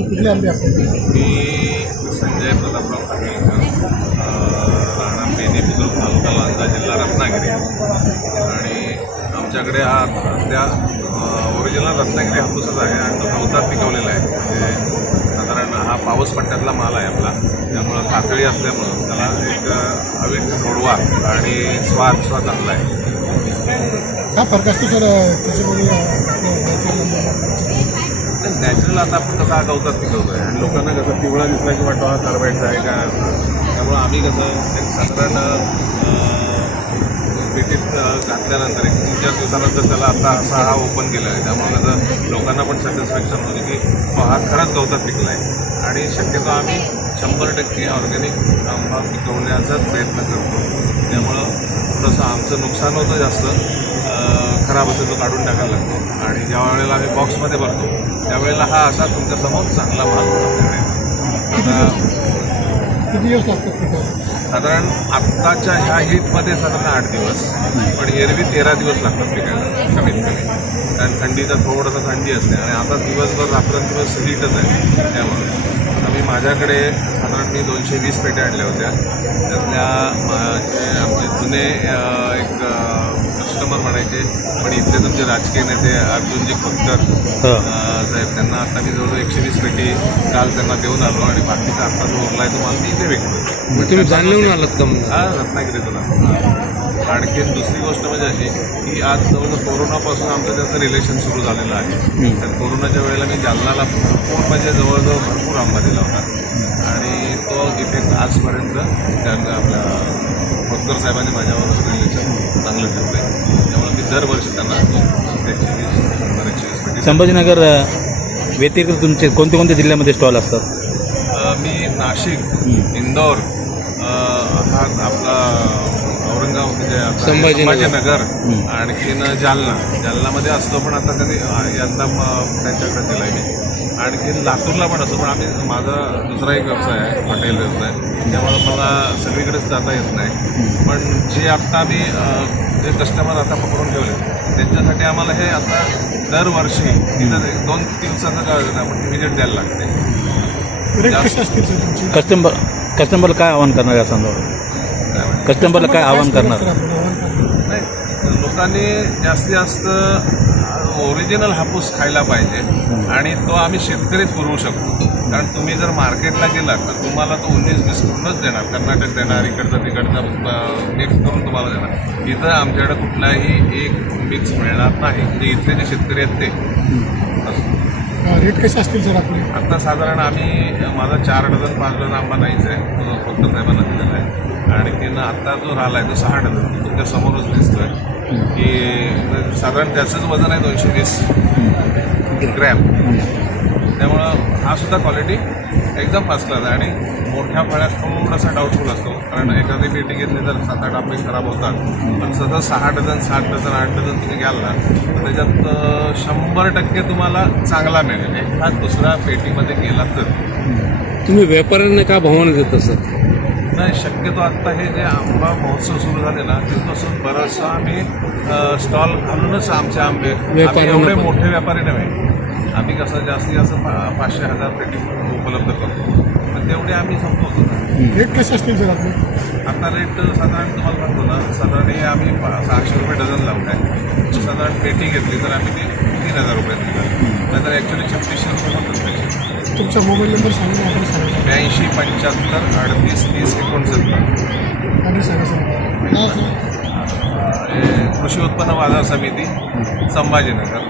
सांगाल कुठले आंबे आपल्याकडे? मी संजय प्रतापराव खांडेकर, राहणार पेनी बुद्रुक, तालुका लांजा, जिल्हा रत्नागिरी. आणि आमच्याकडे हा सध्या ओरिजिनल रत्नागिरी हापूसच आहे आणि तो गवतात पिकवलेला आहे. म्हणजे साधारण हा पाऊस पट्ट्यातला माल आहे आपला, त्यामुळं कातळी असल्यामुळं त्याला एक अवीट गोडवा आणि स्वाद चांगला आहे. हा फरक असतो सर त्याच्यामध्ये नॅचरल आता आपण कसं हा गवतात पिकवतो आहे आणि लोकांना कसं पिवळा दिसला की वाटतो हा कार्बाईडचा आहे का. त्यामुळं आम्ही कसं एक साधारण पेटीत घातल्यानंतर एक 3-4 दिवसानंतर त्याला आता असा हा ओपन केला आहे. त्यामुळे कसं लोकांना पण सॅटिस्फॅक्शन होते की हा खरंच गवतात पिकला आहे. आणि शक्यतो आम्ही 100% ऑर्गॅनिक आंबा पिकवण्याचाच प्रयत्न करतो. त्यामुळं थोडंसं आमचं नुकसान होतं जास्त, खराब असेल तो काढून टाकायला लागतो. आणि ज्या वेळेला आम्ही बॉक्समध्ये भरतो त्यावेळेला हा असा तुमच्यासमोर चांगला माल किती दिवस लागतात पिकायला? साधारण आत्ताच्या ह्या हीटमध्ये साधारण 8 दिवस, पण एरवी 13 दिवस लागतात पिकायला कमीत कमी. कारण थंडीचा थोडंसं थंडी असते आणि आता दिवसभर रात्रंदिवस हीटच आहे. त्यामुळे आता मी माझ्याकडे साधारण 220 पेट्या आणल्या होत्या. त्यातल्या आमचे जुने एक कस्टमर म्हणायचे, पण इथले तुमचे राजकीय नेते अर्जुनजी खोतकर साहेब, त्यांना आता मी जवळजवळ 120 पेटी काल त्यांना देऊन आलो आणि बाकीचा आता जो उरला आहे तो मला मी इथे विकतो. तुम्ही जाणून आलात का? हा, रत्नागिरीतून. आणखी दुसरी गोष्ट म्हणजे अशी की आज जवळजवळ कोरोनापासून आमचं त्याचं रिलेशन सुरू झालेलं आहे. तर कोरोनाच्या वेळेला मी जालनाला भरपूर म्हणजे जवळजवळ भरपूर आंबा दिला होता आणि तो इफेक्ट आजपर्यंत त्यांना आपल्या खोतकर साहेबांनी माझ्यावर रिलेशन चांगलं ठेवलं आहे. त्यामुळे मी दरवर्षी त्यांना 120 पेटी. संभाजीनगर व्यतिरिक्त तुमचे कोणते कोणत्या जिल्ह्यामध्ये स्टॉल असतात? मी नाशिक, इंदौर, हा आपला औरंगाबाद म्हणजे संभाजीनगर, आणखीन जालनामध्ये असतो. पण आता कधी यंदा त्यांच्याकडे दिला आहे मी. आणखीन लातूरला पण असतो, पण आम्ही माझा दुसरा एक व्यवसाय आहे, हॉटेल व्यवसाय, त्यामुळं मला सगळीकडेच जाता येत नाही. पण जे आत्ता आम्ही जे कस्टमर आता पकडून ठेवले त्यांच्यासाठी आम्हाला हे आता दरवर्षी इथं 2 दिवसाचं काय आपण व्हिजिट द्यायला लागते. रेट कसे असतील सर तुमचे? कस्टमरला काय आव्हान करणार या संदर्भात? कस्टमरला काय आव्हान करणार? नाही, लोकांनी जास्तीत जास्त ओरिजिनल हापूस खायला पाहिजे आणि तो आम्ही शेतकरीच पुरवू शकतो. कारण तुम्ही जर मार्केटला गेलात तर तुम्हाला तो 19-20 करूनच देणार, कर्नाटक देणार, इकडचा तिकडचा मिक्स करून तुम्हाला देणार. इथं आमच्याकडे कुठलाही एक मिक्स मिळणार नाही. म्हणजे इथले जे शेतकरी आहेत ते रेट कसे असतील सर आपले? आता साधारण आम्ही माझा 4 डझन 5 डझन आंबा नाहीच आहे, तो फक्त साहेबांना दिलेला आहे. आणि आत्ता जो राहिला आहे तो 6 डझन तुमच्या समोरच दिसतोय की साधारण त्याचंच वजन आहे 220 ग्रॅम. त्यामुळं हा सुद्धा क्वालिटी एकदम फर्स्ट क्लास आहे. आणि मोठ्या फळ्यात थोडासा डाऊटफुल असतो, कारण एखादी पेटी घेतली तर 7-8 आंबे खराब होतात. पण सतत 6 डझन 7 डझन 8 डझन तुम्ही घ्याल ना तर त्याच्यात 100% तुम्हाला चांगला मिळेल. एखाद दुसऱ्या पेटीमध्ये गेला तर. तुम्ही व्यापाऱ्यांना का भावना देता सर? नाही, शक्यतो आत्ता हे जे आंबा महोत्सव सुरू झाले ना तिथपासून बरंचसं आम्ही स्टॉल घालूनच आमचे आंबे, एवढे मोठे व्यापारी नव्हे, आम्ही कसं जास्तीत जास्त 500-1000 पेटी उपलब्ध करतो, पण तेवढे आम्ही संपवतो. रेट कसे असतील सर आपले? आता रेट साधारण तुम्हाला सांगतो ना, साधारण हे आम्ही 600 रुपये डझन लावत आहे. साधारण पेटी घेतली तर आम्ही ती 3000 रुपये देणार, नाहीतर ॲक्च्युली 3600 रुपये होतच पाहिजे. तुमचा मोबाईल नंबर सांगा, आपण सांगा. 82 75 38 30 69. आणि सांगा सर. कृषी उत्पन्न बाजार समिती, संभाजीनगर.